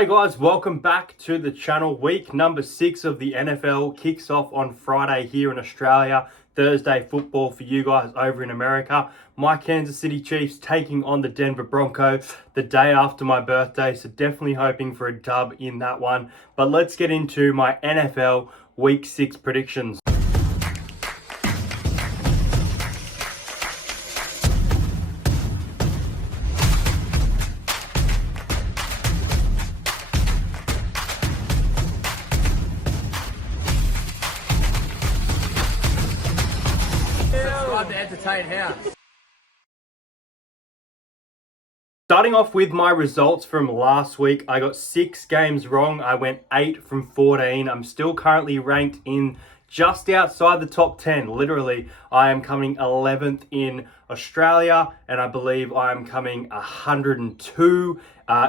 Hey guys, welcome back to the channel. Week number 6 of the NFL kicks off on Friday here in Australia. Thursday football for you guys over in America. My Kansas City Chiefs taking on the Denver Broncos the day after my birthday, so definitely hoping for a dub in that one. But let's get into my NFL Week 6 predictions. To entertain house. Starting off with my results from last week, I got 6 games wrong. I went 8 from 14. I'm still currently ranked in just outside the top 10. Literally, I am coming 11th in Australia, and I believe I am coming 102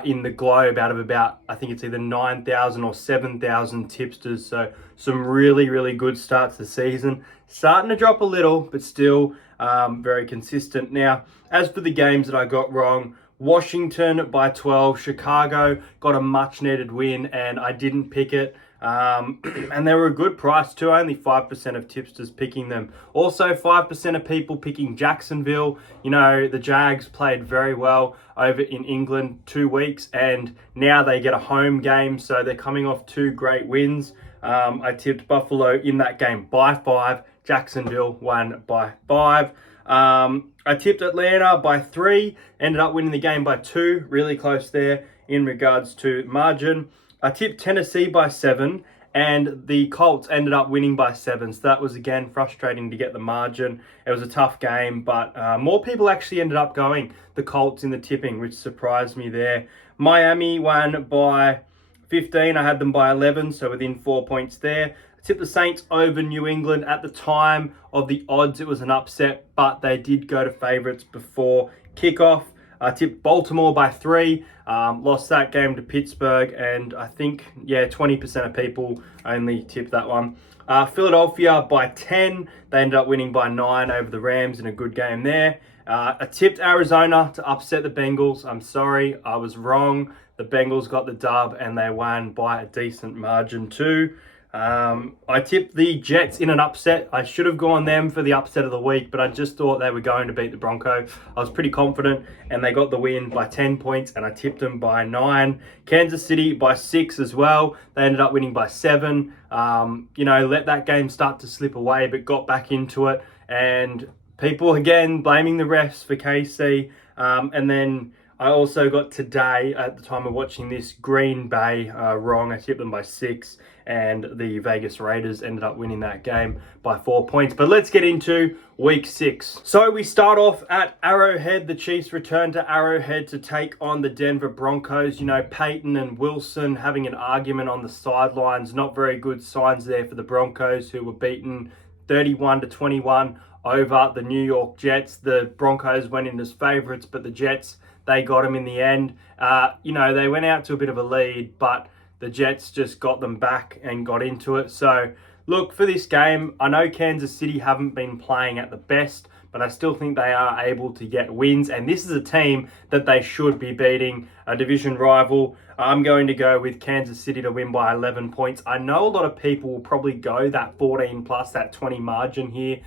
in the globe out of about, I think it's either 9,000 or 7,000 tipsters. So some really good starts to the season. Starting to drop a little, but still very consistent. Now, as for the games that I got wrong, Washington by 12, Chicago got a much needed win and I didn't pick it. And they were a good price too, only 5% of tipsters picking them. Also 5% of people picking Jacksonville. You know, the Jags played very well over in England 2 weeks and now they get a home game, so they're coming off 2 great wins. I tipped Buffalo in that game by 5. Jacksonville won by 5. I tipped Atlanta by 3, ended up winning the game by 2, really close there in regards to margin. I tipped Tennessee by 7, and the Colts ended up winning by 7, so that was again frustrating to get the margin. It was a tough game, but more people actually ended up going the Colts in the tipping, which surprised me there. Miami won by 15, I had them by 11, so within 4 points there. I tipped the Saints over New England. At the time of the odds, it was an upset, but they did go to favourites before kickoff. I tipped Baltimore by 3, lost that game to Pittsburgh, and I think, 20% of people only tipped that one. Philadelphia by 10, they ended up winning by 9 over the Rams in a good game there. I tipped Arizona to upset the Bengals. I'm sorry, I was wrong. The Bengals got the dub and they won by a decent margin too. I tipped the Jets in an upset. I should have gone them for the upset of the week, but I just thought they were going to beat the Broncos. I was pretty confident, and they got the win by 10 points, and I tipped them by 9. Kansas City by 6 as well. They ended up winning by 7. Let that game start to slip away, but got back into it. And people, again, blaming the refs for KC. And then I also got today, at the time of watching this, Green Bay wrong. I tipped them by 6, and the Vegas Raiders ended up winning that game by 4 points. But let's get into Week 6. So we start off at Arrowhead. The Chiefs return to Arrowhead to take on the Denver Broncos. You know, Peyton and Wilson having an argument on the sidelines. Not very good signs there for the Broncos, who were beaten 31-21 over the New York Jets. The Broncos went in as favourites, but the Jets, they got them in the end. They went out to a bit of a lead, but the Jets just got them back and got into it. So, look, for this game, I know Kansas City haven't been playing at the best, but I still think they are able to get wins. And this is a team that they should be beating, a division rival. I'm going to go with Kansas City to win by 11 points. I know a lot of people will probably go that 14 plus, that 20 margin here.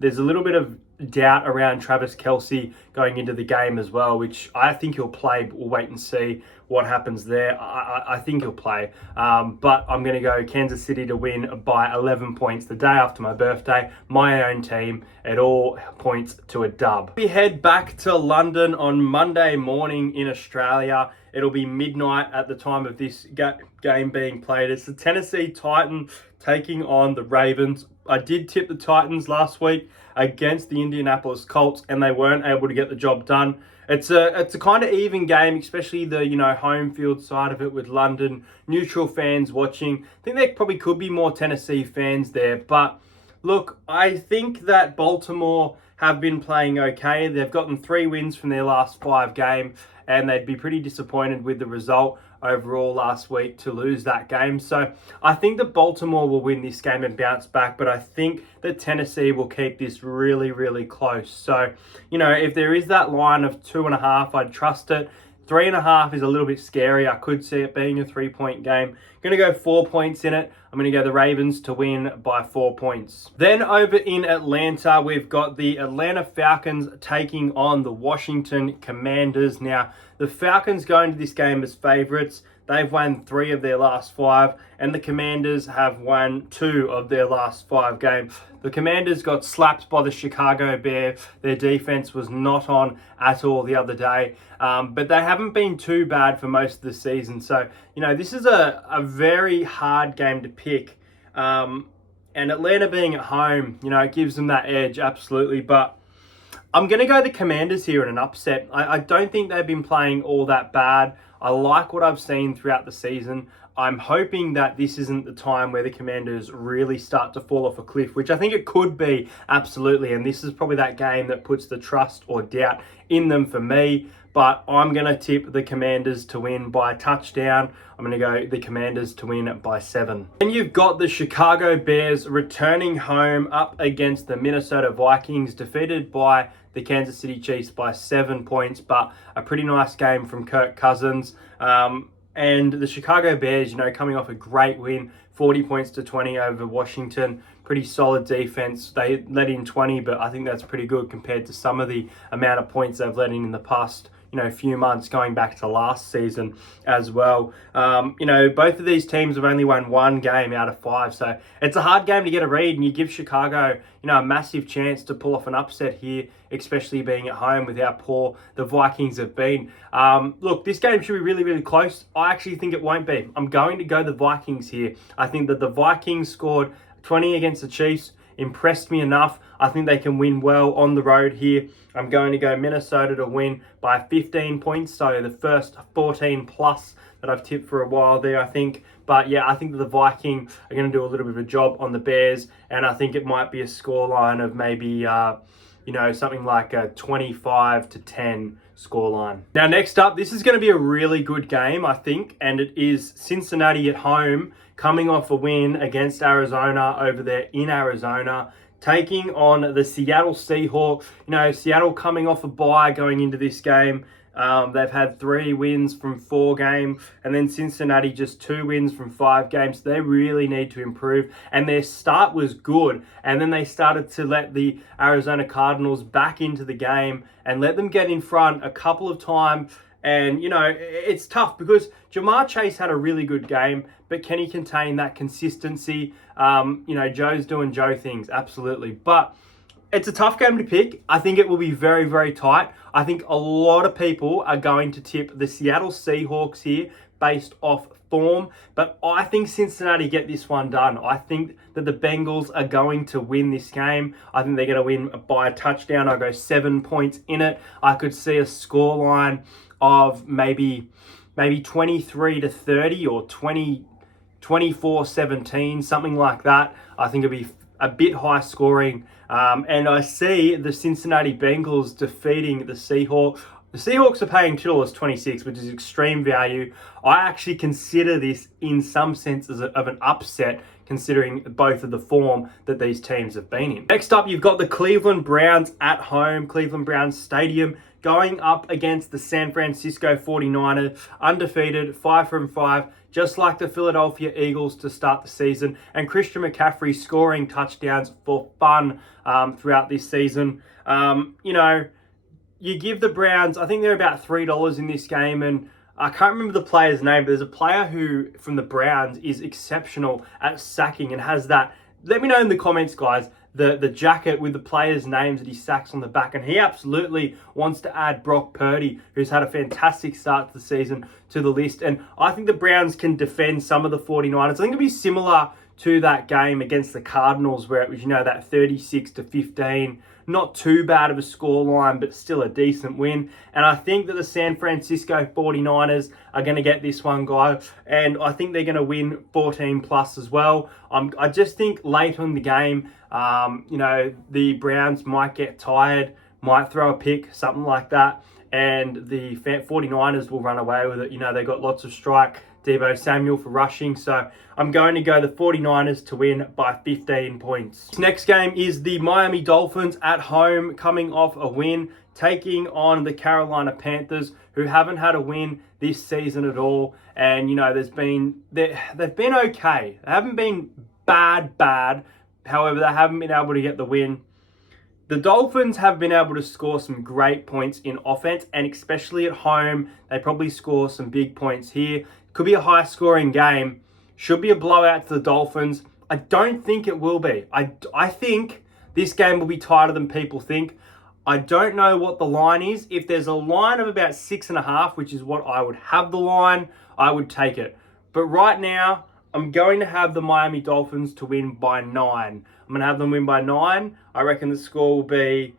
There's a little bit of doubt around Travis Kelce going into the game as well, which I think he'll play, but we'll wait and see what happens there. I think he'll play, but I'm going to go Kansas City to win by 11 points the day after my birthday. My own team. It all points to a dub. We head back to London on Monday morning in Australia. It'll be midnight at the time of this game being played. It's the Tennessee Titans taking on the Ravens. I did tip the Titans last week against the Indianapolis Colts, and they weren't able to get the job done. It's a kind of even game, especially the home field side of it with London neutral fans watching. I think there probably could be more Tennessee fans there, but look, I think that Baltimore have been playing okay. They've gotten 3 wins from their last 5 games, and they'd be pretty disappointed with the result overall last week to lose that game. So I think that Baltimore will win this game and bounce back, but I think that Tennessee will keep this really close. So, if there is that line of 2.5, I'd trust it. 3.5 is a little bit scary. I could see it being a 3-point game. Going to go 4 points in it. I'm going to go the Ravens to win by 4 points. Then over in Atlanta, we've got the Atlanta Falcons taking on the Washington Commanders. Now, the Falcons go into this game as favorites. They've won 3 of their last 5, and the Commanders have won 2 of their last 5 games. The Commanders got slapped by the Chicago Bears. Their defense was not on at all the other day, but they haven't been too bad for most of the season. So, this is a very hard game to pick. And Atlanta being at home, it gives them that edge, absolutely. But I'm going to go the Commanders here in an upset. I don't think they've been playing all that bad. I like what I've seen throughout the season. I'm hoping that this isn't the time where the Commanders really start to fall off a cliff, which I think it could be, absolutely. And this is probably that game that puts the trust or doubt in them for me. But I'm going to tip the Commanders to win by a touchdown. I'm going to go the Commanders to win by 7. Then you've got the Chicago Bears returning home up against the Minnesota Vikings, defeated by the Kansas City Chiefs by 7 points, but a pretty nice game from Kirk Cousins. And the Chicago Bears, coming off a great win, 40 points to 20 over Washington. Pretty solid defense. They let in 20, but I think that's pretty good compared to some of the amount of points they've let in the past few months, going back to last season as well. Both of these teams have only won 1 game out of 5, so it's a hard game to get a read, and you give Chicago, a massive chance to pull off an upset here, especially being at home with how poor the Vikings have been. Look, this game should be really, really close. I actually think it won't be. I'm going to go the Vikings here. I think that the Vikings scored 20 against the Chiefs, impressed me enough. I think they can win well on the road here. I'm going to go Minnesota to win by 15 points. So the first 14 plus that I've tipped for a while there, I think. But yeah, I think that the Vikings are going to do a little bit of a job on the Bears. And I think it might be a scoreline of maybe, something like a 25-10 scoreline. Now, next up, this is going to be a really good game, I think. And it is Cincinnati at home, coming off a win against Arizona over there in Arizona, taking on the Seattle Seahawks. Seattle coming off a bye going into this game. They've had 3 wins from 4 games, and then Cincinnati just 2 wins from 5 games. They really need to improve, and their start was good, and then they started to let the Arizona Cardinals back into the game and let them get in front a couple of times. And, it's tough because Jamar Chase had a really good game, but can he contain that consistency? Joe's doing Joe things, absolutely. But it's a tough game to pick. I think it will be very, very tight. I think a lot of people are going to tip the Seattle Seahawks here based off form, but I think Cincinnati get this one done. I think that the Bengals are going to win this game. I think they're going to win by a touchdown. I'll go 7 points in it. I could see a scoreline of maybe 23-30 or 24-17, something like that. I think it'll be a bit high scoring. And I see the Cincinnati Bengals defeating the Seahawks. The Seahawks are paying $2.26, which is extreme value. I actually consider this in some sense as of an upset, considering both of the form that these teams have been in. Next up, you've got the Cleveland Browns at home, Cleveland Browns Stadium, going up against the San Francisco 49ers, undefeated, 5 from 5, just like the Philadelphia Eagles to start the season, and Christian McCaffrey scoring touchdowns for fun throughout this season. You give the Browns, I think they're about $3 in this game, and I can't remember the player's name, but there's a player who, from the Browns, is exceptional at sacking and has that. Let me know in the comments, guys, the jacket with the players' names that he sacks on the back. And he absolutely wants to add Brock Purdy, who's had a fantastic start to the season, to the list. And I think the Browns can defend some of the 49ers. I think it'll be similar to that game against the Cardinals where it was, that 36-15. Not too bad of a scoreline, but still a decent win. And I think that the San Francisco 49ers are going to get this one, guys. And I think they're going to win 14 plus as well. I just think late in the game, the Browns might get tired, might throw a pick, something like that. And the 49ers will run away with it. They've got lots of strike. Deebo Samuel for rushing. So I'm going to go the 49ers to win by 15 points. Next game is the Miami Dolphins at home, coming off a win, taking on the Carolina Panthers, who haven't had a win this season at all. And, you know, they've been okay. They haven't been bad. However, they haven't been able to get the win. The Dolphins have been able to score some great points in offense, and especially at home, they probably score some big points here. Could be a high-scoring game. Should be a blowout to the Dolphins. I don't think it will be. I think this game will be tighter than people think. I don't know what the line is. If there's a line of about 6.5, which is what I would have the line, I would take it. But right now, I'm going to have the Miami Dolphins to win by 9. I'm going to have them win by 9. I reckon the score will be,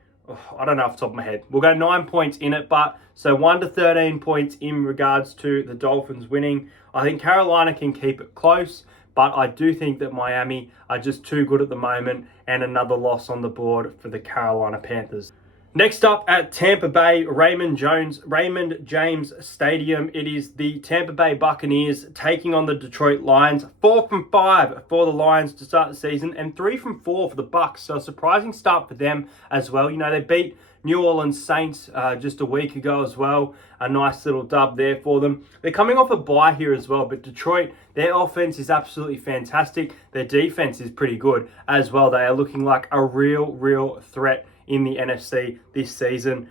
I don't know off the top of my head. We'll go 9 points in it, but so 1 to 13 points in regards to the Dolphins winning. I think Carolina can keep it close, but I do think that Miami are just too good at the moment, and another loss on the board for the Carolina Panthers. Next up at Tampa Bay, Raymond James Stadium, it is the Tampa Bay Buccaneers taking on the Detroit Lions. 4 from 5 for the Lions to start the season, and 3 from 4 for the Bucs. So a surprising start for them as well. You know, they beat New Orleans Saints just a week ago as well. A nice little dub there for them. They're coming off a bye here as well, but Detroit, their offense is absolutely fantastic. Their defense is pretty good as well. They are looking like a real threat in the NFC this season.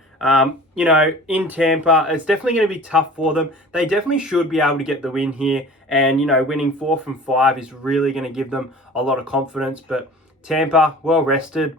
You know, in Tampa, it's definitely going to be tough for them. They definitely should be able to get the win here. And, you know, winning 4 from 5 is really going to give them a lot of confidence. But Tampa, well rested.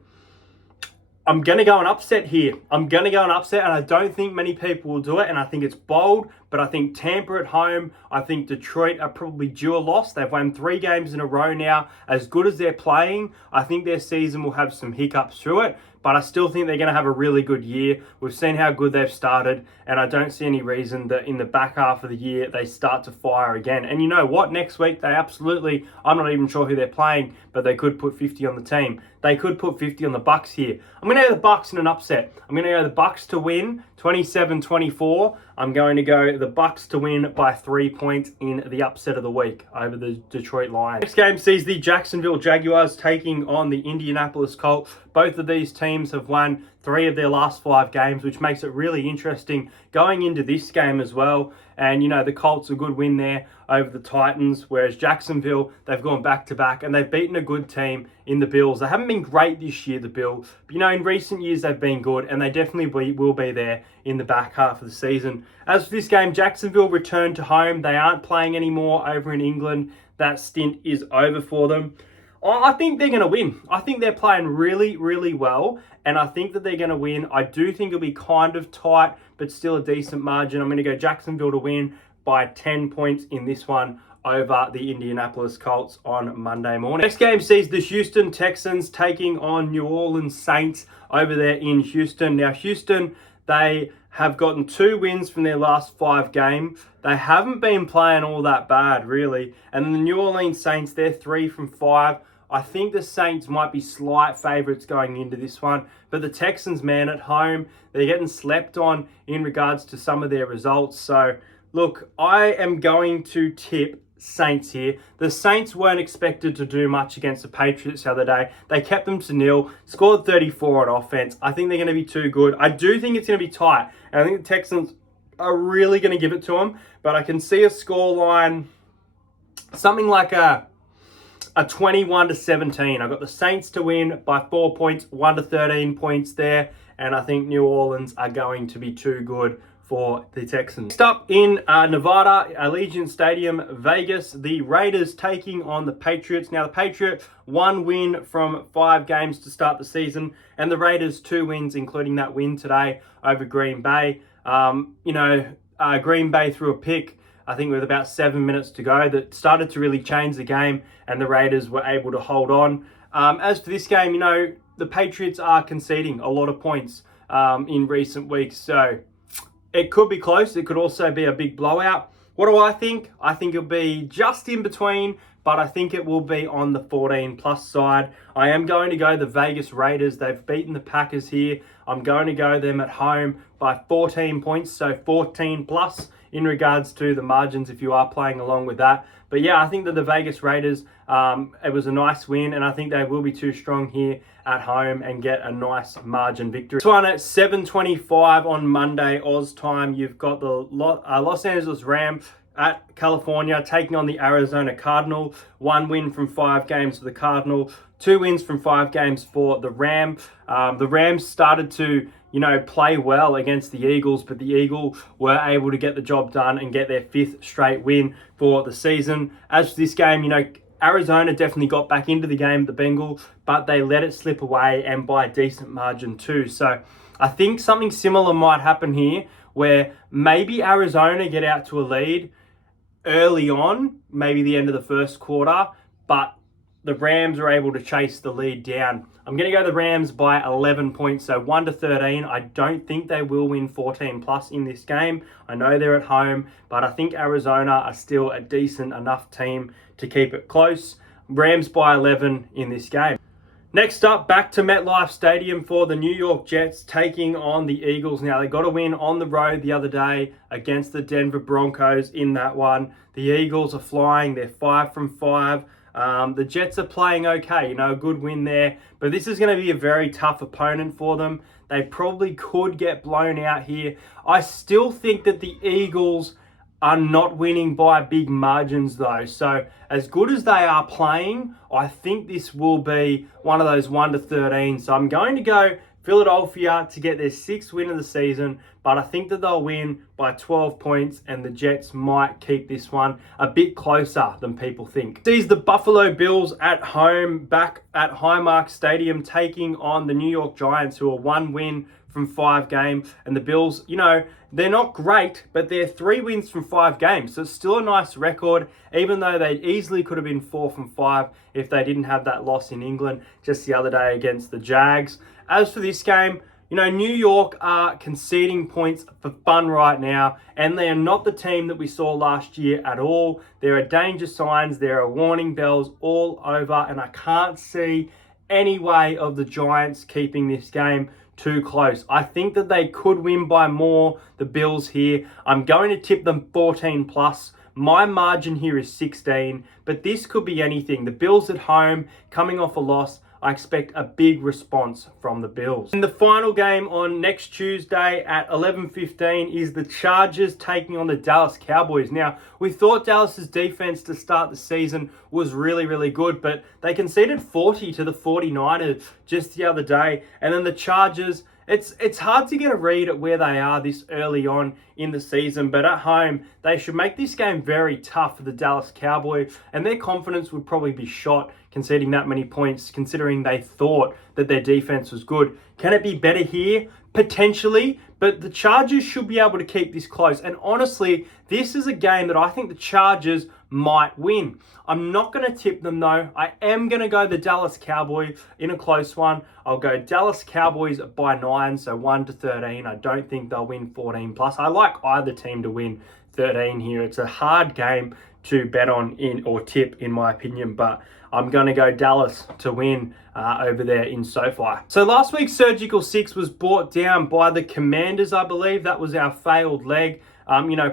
I'm going to go an upset here. And I don't think many people will do it. And I think it's bold, but I think Tampa at home, I think Detroit are probably due a loss. They've won 3 games in a row now. As good as they're playing, I think their season will have some hiccups through it. But I still think they're going to have a really good year. We've seen how good they've started, and I don't see any reason that in the back half of the year they start to fire again. And you know what? Next week, they absolutely, I'm not even sure who they're playing, but they could put 50 on the team. They could put 50 on the Bucs here. I'm going to go the Bucs in an upset. I'm going to go the Bucs to win 27-24. I'm going to go the Bucs to win by 3 points in the upset of the week over the Detroit Lions. Next game sees the Jacksonville Jaguars taking on the Indianapolis Colts. Both of these teams have won 3 of their last 5 games, which makes it really interesting going into this game as well. And, you know, the Colts, a good win there over the Titans, whereas Jacksonville, they've gone back-to-back, and they've beaten a good team in the Bills. They haven't been great this year, the Bills, but, you know, in recent years, they've been good, and they definitely will be there in the back half of the season. As for this game, Jacksonville returned to home. They aren't playing anymore over in England. That stint is over for them. I think they're going to win. I think they're playing really well, and I think that they're going to win. I do think it'll be kind of tight, but still a decent margin. I'm going to go Jacksonville to win by 10 points in this one over the Indianapolis Colts on Monday morning. Next game sees the Houston Texans taking on New Orleans Saints over there in Houston. Now, Houston, they have gotten 2 wins from their last 5 games. They haven't been playing all that bad, really. And then the New Orleans Saints, they're 3 from 5. I think the Saints might be slight favourites going into this one. But the Texans, man, at home, they're getting slept on in regards to some of their results. So, look, I am going to tip Saints here. The Saints weren't expected to do much against the Patriots the other day. They kept them to 0, scored 34 on offense. I think they're going to be too good. I do think it's going to be tight. And I think the Texans are really going to give it to them. But I can see a scoreline, something like a 21-17. I've got the Saints to win by 4 points, 1 to 13 points there. And I think New Orleans are going to be too good for the Texans. Next up in Nevada, Allegiant Stadium, Vegas, the Raiders taking on the Patriots. Now, the Patriots, 1 win from 5 games to start the season, and the Raiders 2 wins, including that win today over Green Bay. Green Bay threw a pick, I think with about 7 minutes to go, that started to really change the game, and the Raiders were able to hold on. As for this game, you know, the Patriots are conceding a lot of points in recent weeks, so it could be close. It could also be a big blowout. What do I think? I think it'll be just in between, but I think it will be on the 14-plus side. I am going to go the Vegas Raiders. They've beaten the Packers here. I'm going to go them at home by 14 points, so 14 plus in regards to the margins if you are playing along with that. But yeah, I think that the Vegas Raiders, it was a nice win, and I think they will be too strong here at home and get a nice margin victory. This one at 7:25 on Monday Oz time, you've got the Los Angeles Rams at California taking on the Arizona Cardinal. 1 win from 5 games for the Cardinal, 2 wins from 5 games for the Rams. The Rams started to, play well against the Eagles, but the Eagles were able to get the job done and get their 5th straight win for the season. As for this game, Arizona definitely got back into the game, the Bengals, but they let it slip away, and by a decent margin too. So I think something similar might happen here, where maybe Arizona get out to a lead early on, maybe the end of the first quarter, but the Rams are able to chase the lead down. I'm going to go the Rams by 11 points, so 1-13. I don't think they will win 14 plus in this game. I know they're at home, but I think Arizona are still a decent enough team to keep it close. Rams by 11 in this game. Next up, back to MetLife Stadium for the New York Jets taking on the Eagles. Now, they got a win on the road the other day against the Denver Broncos in that one. The Eagles are flying. They're 5 from 5. The Jets are playing okay, a good win there. But this is going to be a very tough opponent for them. They probably could get blown out here. I still think that the Eagles are not winning by big margins though. So as good as they are playing, I think this will be one of those 1-13. So I'm going to go Philadelphia to get their 6th win of the season, but I think that they'll win by 12 points, and the Jets might keep this one a bit closer than people think. Sees the Buffalo Bills at home, back at Highmark Stadium, taking on the New York Giants, who are 1 win from 5 games. And the Bills, they're not great, but they're 3 wins from 5 games. So it's still a nice record, even though they easily could have been 4 from 5 if they didn't have that loss in England just the other day against the Jags. As for this game, New York are conceding points for fun right now, and they are not the team that we saw last year at all. There are danger signs, there are warning bells all over, and I can't see any way of the Giants keeping this game too close. I think that they could win by more, the Bills here. I'm going to tip them 14 plus. My margin here is 16, but this could be anything. The Bills at home, coming off a loss, I expect a big response from the Bills. And the final game on next Tuesday at 11:15 is the Chargers taking on the Dallas Cowboys. Now, we thought Dallas's defense to start the season was really, really good, but they conceded 40 to the 49ers just the other day. And then the Chargers, it's hard to get a read at where they are this early on in the season, but at home, they should make this game very tough for the Dallas Cowboys, and their confidence would probably be shot conceding that many points, considering they thought that their defense was good. Can it be better here? Potentially, but the Chargers should be able to keep this close. And honestly, this is a game that I think the Chargers might win. I'm not going to tip them though. I am going to go the Dallas Cowboys in a close one. I'll go Dallas Cowboys by 9, so 1-13. I don't think they'll win 14 plus. I like either team to win 13 here. It's a hard game to bet on or tip, in my opinion, but I'm going to go Dallas to win over there in SoFi. So last week's Surgical 6 was brought down by the Commanders, I believe. That was our failed leg.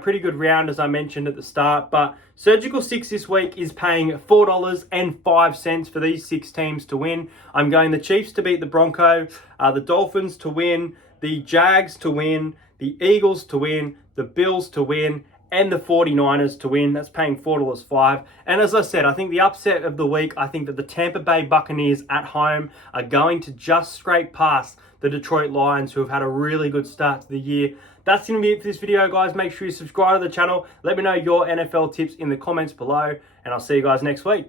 Pretty good round, as I mentioned at the start, but Surgical 6 this week is paying $4.05 for these 6 teams to win. I'm going the Chiefs to beat the Broncos, the Dolphins to win, the Jags to win, the Eagles to win, the Bills to win, and the 49ers to win. That's paying $4.05. And as I said, I think the upset of the week, I think that the Tampa Bay Buccaneers at home are going to just scrape past the Detroit Lions, who have had a really good start to the year. That's going to be it for this video, guys. Make sure you subscribe to the channel. Let me know your NFL tips in the comments below, and I'll see you guys next week.